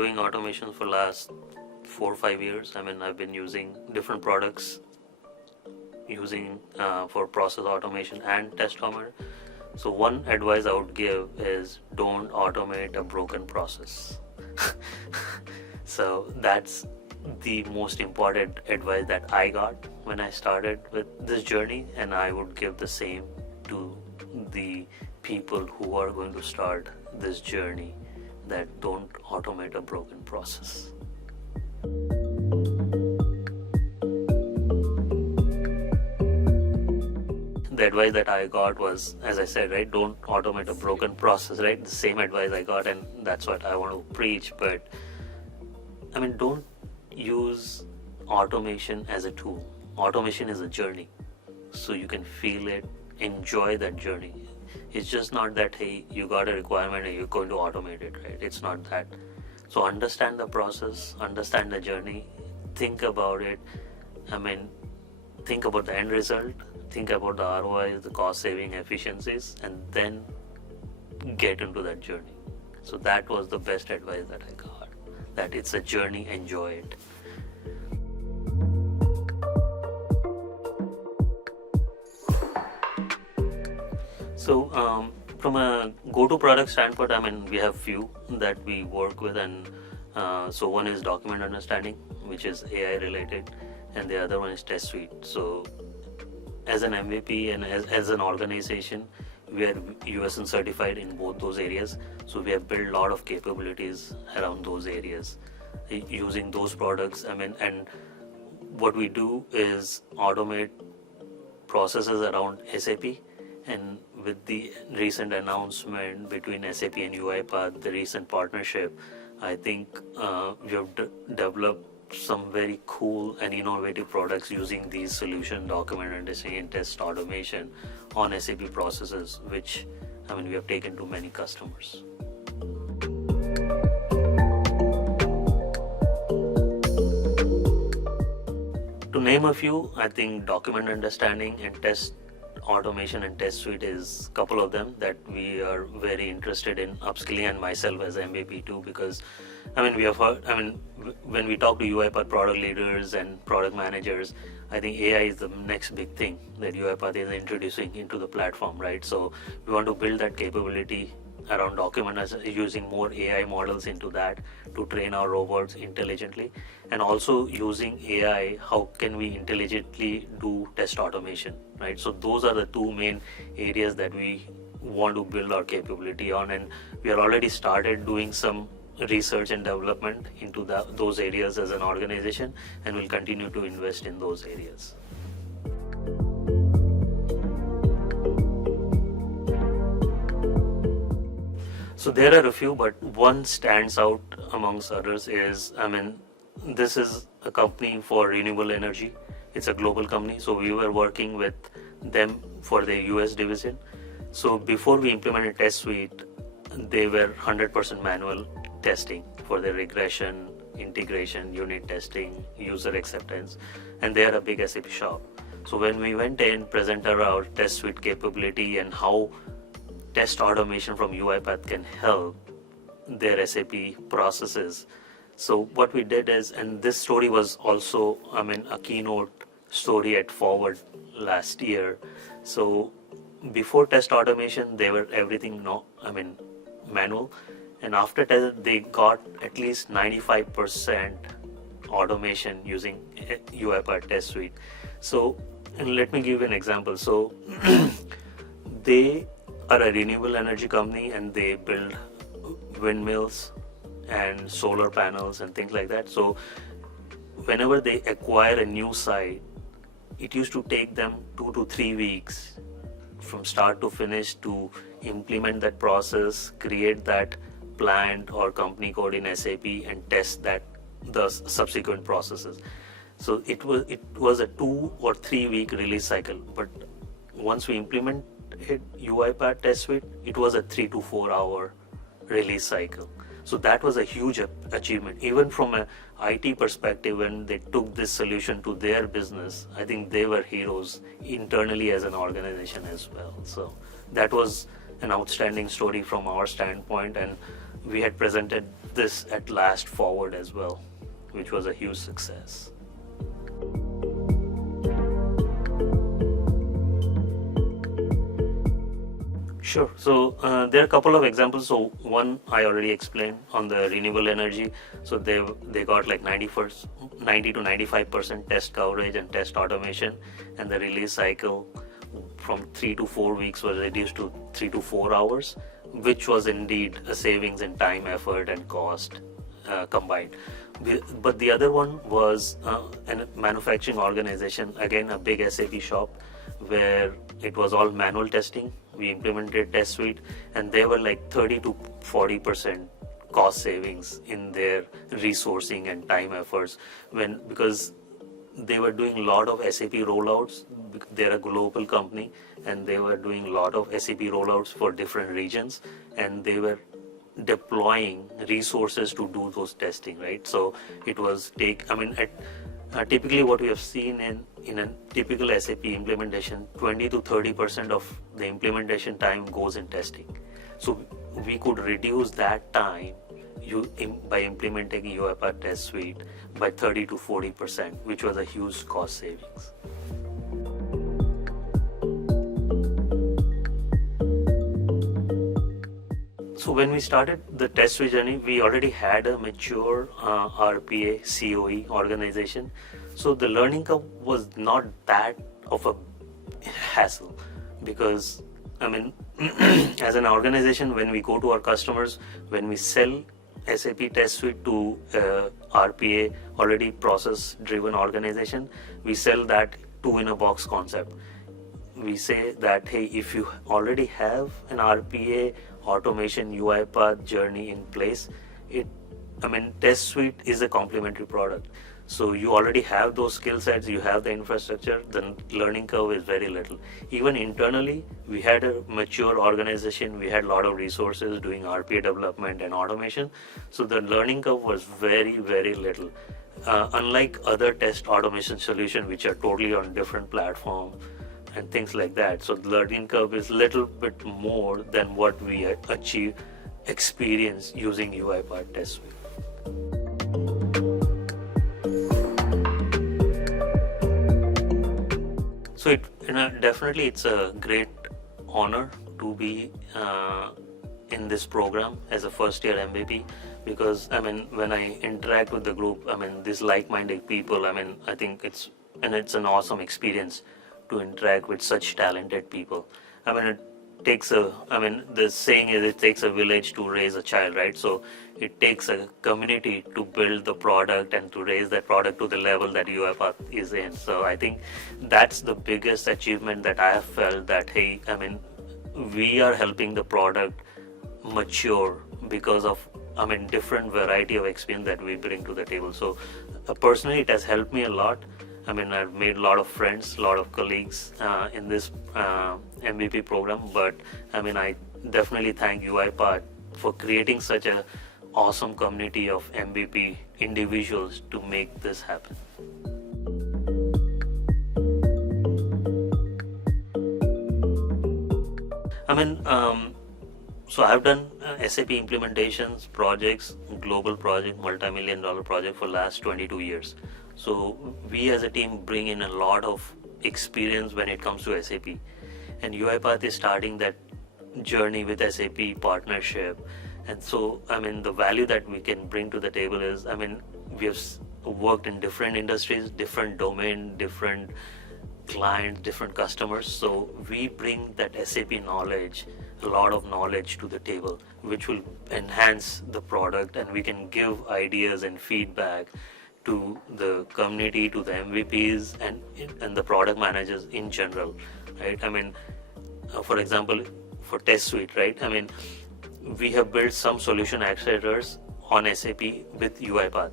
doing automation for last 4 or 5 years. I've been using different products for process automation and test automation. So one advice I would give is don't automate a broken process. So that's the most important advice that I got when I started with this journey, and I would give the same to the people who are going to start this journey, that don't automate a broken process. The advice that I got was, as I said, right, don't automate a broken process, right? The same advice I got, and that's what I want to preach. But don't use automation as a tool. Automation is a journey, so you can feel it, enjoy that journey. It's just not that, hey, you got a requirement and you're going to automate it, right? It's not that. So understand the process, understand the journey, think about it. Think about the end result, think about the ROI, the cost saving efficiencies, and then get into that journey. So that was the best advice that I got, that it's a journey, enjoy it. So from a go-to product standpoint, we have few that we work with, and so one is document understanding, which is AI related, and the other one is test suite. So as an MVP and as an organization, we are USN certified in both those areas. So we have built a lot of capabilities around those areas using those products. And what we do is automate processes around SAP. And with the recent announcement between SAP and UiPath, the recent partnership, I think we have developed some very cool and innovative products using these solution, document understanding and test automation on SAP processes, which we have taken to many customers. To name a few, I think document understanding and test automation and test suite is a couple of them that we are very interested in upskilling, and myself as MVP too, because we have heard, when we talk to UiPath product leaders and product managers, I think AI is the next big thing that UiPath is introducing into the platform, right? So we want to build that capability around document, using more AI models into that to train our robots intelligently, and also using AI, how can we intelligently do test automation, right? So those are the two main areas that we want to build our capability on, and we are already started doing some research and development into those areas as an organization, and we'll continue to invest in those areas. So there are a few, but one stands out amongst others is, this is a company for renewable energy. It's a global company, so we were working with them for the US division. So before we implemented test suite, they were 100% manual testing for the regression, integration, unit testing, user acceptance, and they are a big SAP shop. So when we went in, presented our test suite capability and how test automation from UiPath can help their SAP processes. So what we did is, and this story was also, a keynote story at Forward last year. So before test automation, they were everything manual, and after test, they got at least 95% automation using UiPath test suite. So, and let me give you an example. So they are a renewable energy company, and they build windmills and solar panels and things like that. So whenever they acquire a new site, it used to take them 2 to 3 weeks from start to finish to implement that process, create that plant or company code in SAP, and test that the subsequent processes. So it was a 2 or 3 week release cycle, but once we implemented UiPath test suite, it was a 3 to 4 hour release cycle. So that was a huge achievement. Even from an IT perspective, when they took this solution to their business, I think they were heroes internally as an organization as well. So that was an outstanding story from our standpoint, and we had presented this at last forward as well, which was a huge success. Sure. So there are a couple of examples. So one I already explained on the renewable energy. So they got like 90 to 95% test coverage and test automation, and the release cycle from 3 to 4 weeks was reduced to 3 to 4 hours, which was indeed a savings in time, effort, and cost combined. But the other one was a manufacturing organization, again a big SAP shop, where it was all manual testing. We implemented Test Suite, and they were like 30 to 40% cost savings in their resourcing and time efforts, because they were doing a lot of SAP rollouts. They're a global company, and they were doing a lot of SAP rollouts for different regions, and they were deploying resources to do those testing, right? So it was typically what we have seen in a typical SAP implementation, 20 to 30% of the implementation time goes in testing. So we could reduce that time by implementing UiPath Test Suite by 30 to 40%, which was a huge cost savings. So when we started the Test Suite journey, we already had a mature RPA COE organization. So the learning curve was not that of a hassle, because as an organization, when we go to our customers, when we sell SAP Test Suite to RPA, already process driven organization, we sell that two in a box concept. We say that, hey, if you already have an RPA automation UiPath journey in place, Test Suite is a complementary product. So you already have those skill sets, you have the infrastructure, the learning curve is very little. Even internally, we had a mature organization, we had a lot of resources doing RPA development and automation. So the learning curve was very, very little. Unlike other test automation solutions, which are totally on different platforms and things like that. So the learning curve is a little bit more than what we experience using UiPath Test Suite. So definitely it's a great honor to be in this program as a first year MVP, because when I interact with the group, these like-minded people, I think it's an awesome experience to interact with such talented people. The saying is, it takes a village to raise a child, right? So it takes a community to build the product and to raise that product to the level that UiPath is in. So I think that's the biggest achievement that I have felt, that, hey, we are helping the product mature because of, different variety of experience that we bring to the table. So personally, it has helped me a lot. I've made a lot of friends, a lot of colleagues in this MVP program, but I definitely thank UiPath for creating such an awesome community of MVP individuals to make this happen. So I've done SAP implementations, projects, global project, multi-million-dollar project for last 22 years. So we as a team bring in a lot of experience when it comes to SAP, and UiPath is starting that journey with SAP partnership. And so the value that we can bring to the table is, we have worked in different industries, different domain, different clients, different customers. So we bring that SAP knowledge, a lot of knowledge to the table, which will enhance the product, and we can give ideas and feedback to the community, to the MVPs, and the product managers in general, right? For example, for Test Suite, right? We have built some solution accelerators on SAP with UiPath.